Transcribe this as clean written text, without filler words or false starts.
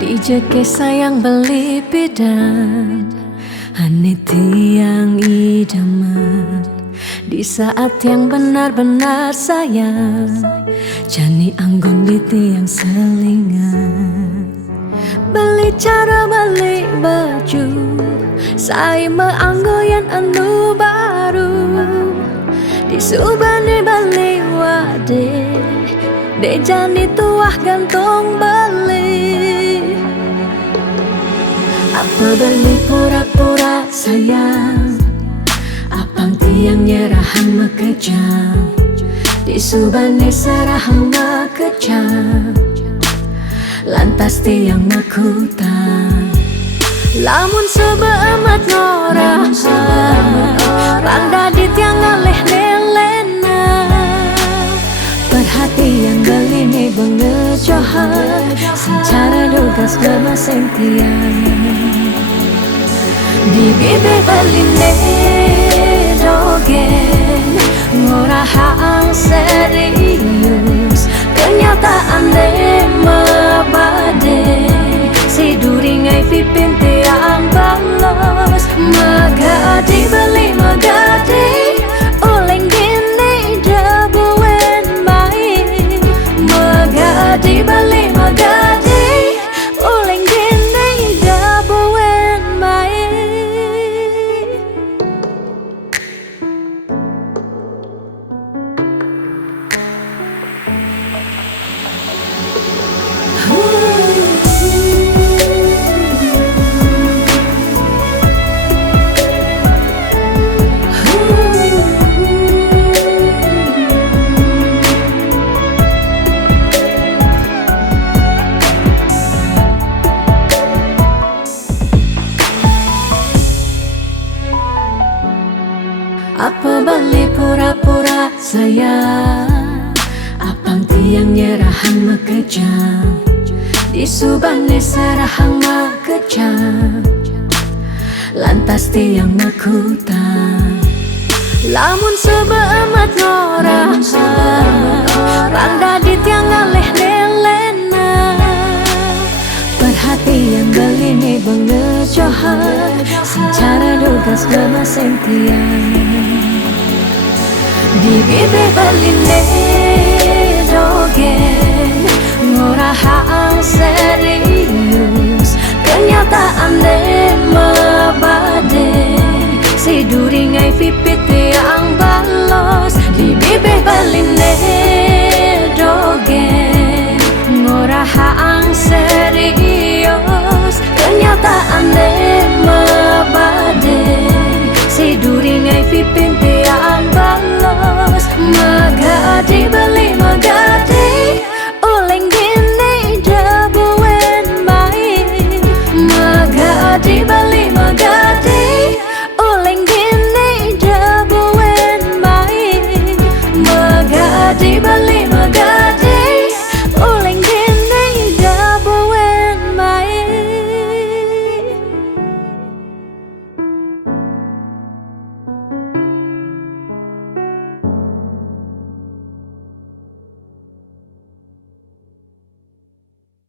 Di jeke sayang beli bidan Ane tiang idaman di saat yang benar-benar sayang Jani anggon di tiang selingan Beli cara beli baju Saya meanggoyan anu baru Di subane beli wade De jani tuah gantong beli Apa beli pura-pura sayang Apang tiang nyerahan mekejam Di subane serahang mekejam Lantas tiang makutang Lamun sebeemat norahan Randa di tiang ngaleh nelena Perhatian beli nih bengejohan Secara dugas bemaseng tiang Di bibe beli dogen ngorahang serius kenyataan de mabade si duringai pipin tiang balos magadi beli magadi oleng gini dabuen baik magadi beli magadi oleng gini dabuen baik Apa beli pura-pura sayang Apang tiang nyerahan mekejam Di subane serahang makejam Lantas tiang makutang Lamun sebeemat norahan Randa di tiang ngaleh nelena Perhatian beli nih bengejohan Secara dugas bemaseng tiang Di bibe beli dogen ngorahang serius kenyataan de mabade si duringai pipit tiang balos di bibe beli